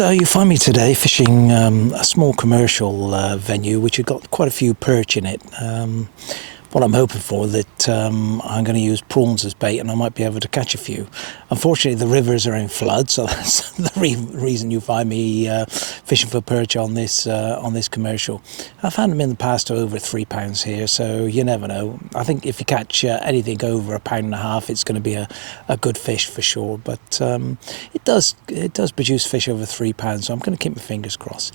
So you find me today fishing a small commercial venue which has got quite a few perch in it. What I'm hoping for that I'm going to use prawns as bait, and I might be able to catch a few. Unfortunately, the rivers are in flood, so that's the reason you find me fishing for perch on this commercial. I've found them in the past over £3 here, so you never know. I think if you catch anything over £1.50, it's going to be a good fish for sure. But it does produce fish over £3, so I'm going to keep my fingers crossed.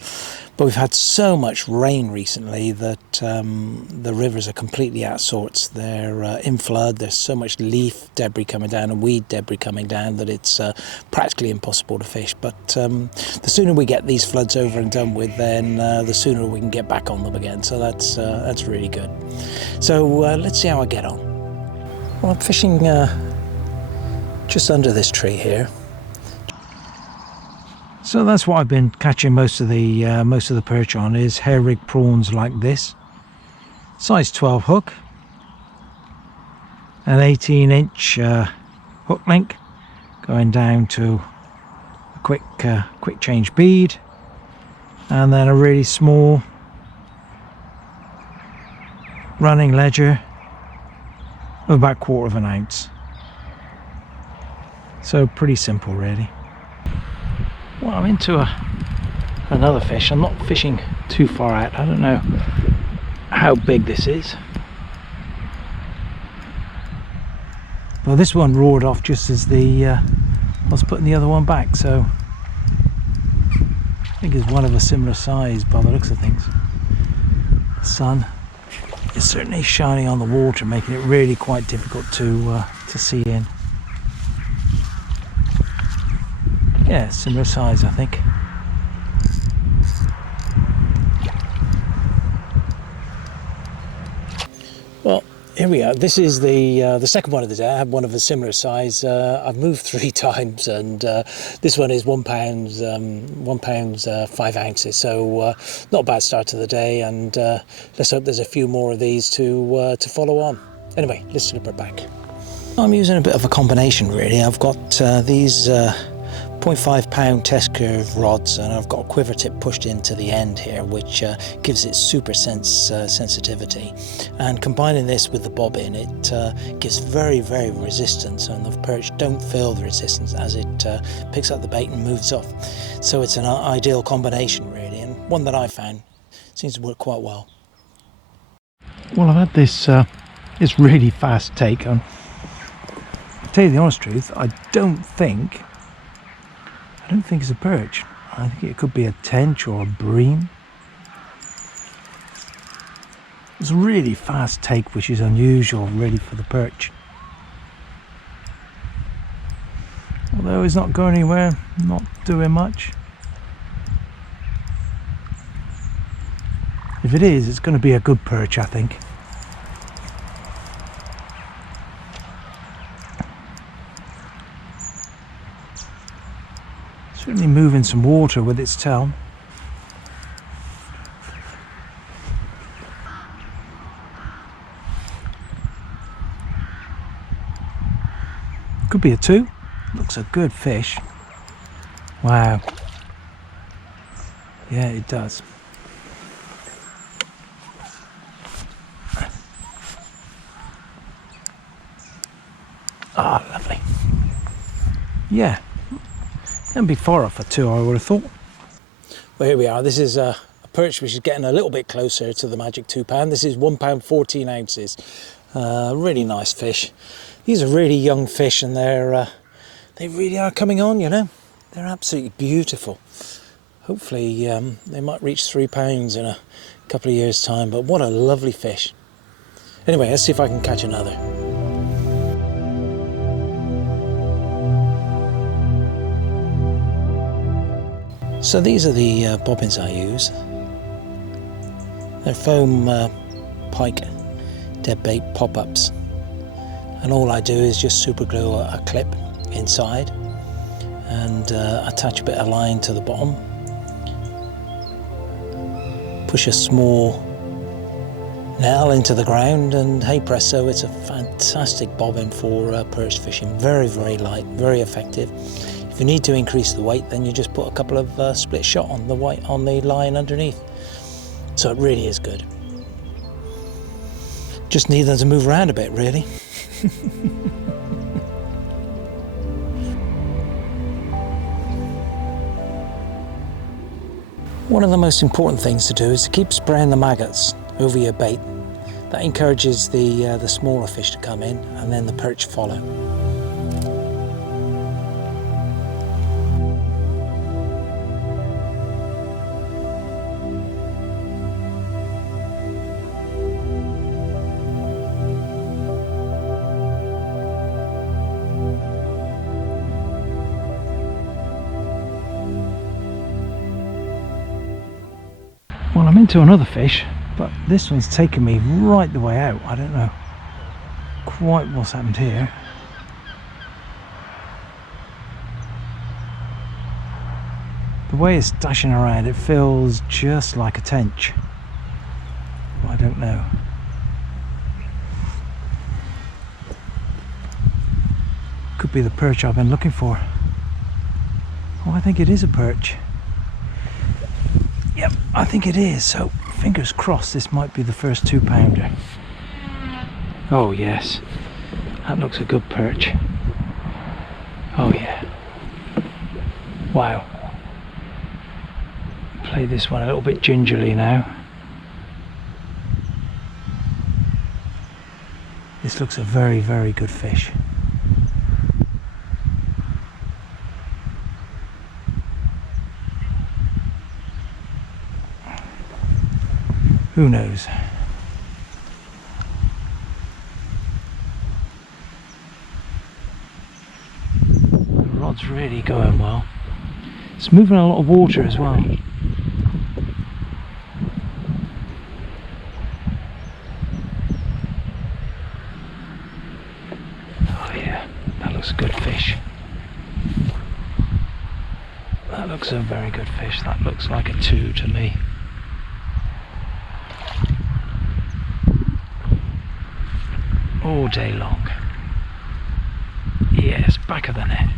But we've had so much rain recently that the rivers are completely out of sorts. They're in flood. There's so much leaf debris coming down and weed debris coming down that it's practically impossible to fish. But the sooner we get these floods over and done with, then the sooner we can get back on them again. So that's really good. So let's see how I get on. Well, I'm fishing just under this tree here. So that's what I've been catching most of the perch on, is hair rig prawns like this. Size 12 hook, an 18-inch hook link going down to a quick change bead, and then a really small running ledger of about 1/4 ounce. So pretty simple really. Well, I'm into another fish. I'm not fishing too far out. I don't know how big this is. Well, this one roared off just as I was putting the other one back, so I think it's one of a similar size by the looks of things. The sun is certainly shining on the water, making it really quite difficult to see in. Yeah, similar size, I think. Well, here we are. This is the second one of the day. I had one of a similar size. I've moved 3 times, and this one is £1, 5 ounces. So not a bad start to the day, and let's hope there's a few more of these to follow on. Anyway, let's slip it back. I'm using a bit of a combination really. I've got these 0.5 pound test curve rods, and I've got a quiver tip pushed into the end here, which gives it super sensitivity, and combining this with the bobbin, it gives very resistance, and the perch don't feel the resistance as it picks up the bait and moves off. So it's an ideal combination really, and one that I found seems to work quite well. Well, I've had this really fast take on. To tell you the honest truth, I don't think it's a perch. I think it could be a tench or a bream. It's a really fast take, which is unusual really for the perch. Although it's not going anywhere, not doing much. If it is, it's going to be a good perch, I think. Certainly moving some water with its tail. Could be a 2. Looks a good fish. Wow. Yeah, it does. Ah, lovely. Yeah. And be far off a 2, I would have thought. Well, here we are. This is a perch which is getting a little bit closer to the magic £2. This is £1, 14 ounces. Really nice fish. These are really young fish, and they really are coming on, you know. They're absolutely beautiful. Hopefully they might reach £3 in a couple of years' time, but what a lovely fish. Anyway, let's see if I can catch another. So these are the bobbins I use. They're foam pike deadbait pop-ups, and all I do is just super glue a clip inside and attach a bit of line to the bottom, push a small nail into the ground, and hey presto, it's a fantastic bobbin for perch fishing. Very light, very effective. If you need to increase the weight, then you just put a couple of split shot on the line underneath. So it really is good. Just need them to move around a bit, really. One of the most important things to do is to keep spraying the maggots over your bait. That encourages the smaller fish to come in, and then the perch follow. Well, I'm into another fish, but this one's taken me right the way out. I don't know quite what's happened here. The way it's dashing around, it feels just like a tench. But I don't know. Could be the perch I've been looking for. Oh, I think it is a perch. Yep, I think it is, so fingers crossed this might be the first 2-pounder. Oh yes, that looks a good perch. Oh yeah. Wow. Play this one a little bit gingerly now. This looks a very, very good fish. Who knows? The rod's really going well. It's moving a lot of water as well. Oh yeah, that looks a good fish. That looks a very good fish. That looks like a 2 to me. All day long. Yes, back of the net.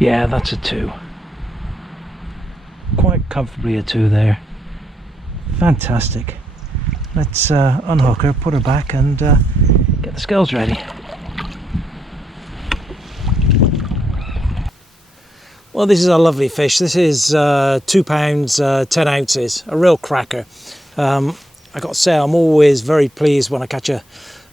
Yeah, that's a 2. Quite comfortably a 2 there. Fantastic. Let's unhook her, put her back, and get the scales ready. Well, this is a lovely fish. This is 2 pounds, 10 ounces, a real cracker. I got to say, I'm always very pleased when I catch a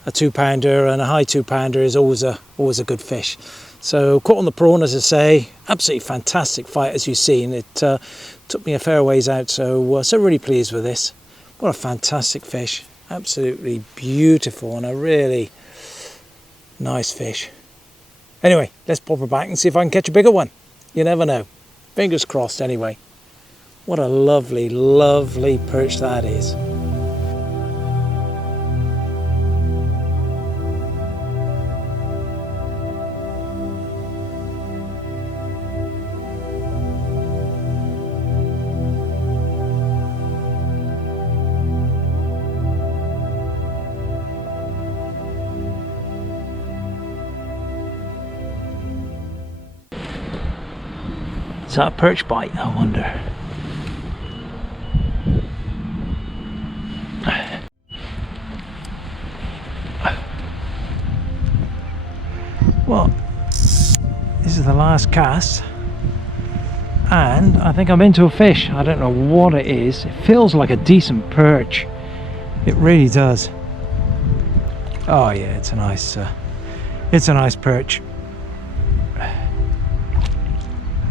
2-pounder, and a high 2-pounder is always a good fish. So caught on the prawn, as I say, absolutely fantastic fight as you've seen. It took me a fair ways out, so really pleased with this. What a fantastic fish, absolutely beautiful, and a really nice fish. Anyway, let's pop her back and see if I can catch a bigger one. You never know. Fingers crossed anyway. What a lovely, lovely perch that is. Is that a perch bite, I wonder? Well, this is the last cast, and I think I'm into a fish. I don't know what it is. It feels like a decent perch. It really does. Oh yeah, it's a nice perch.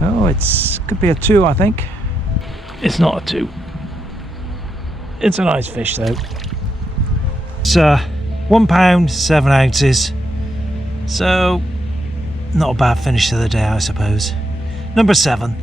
Oh, could be a 2, I think. It's not a 2. It's a nice fish though. It's 1 pound, 7 ounces. So, not a bad finish to the day, I suppose. Number 7.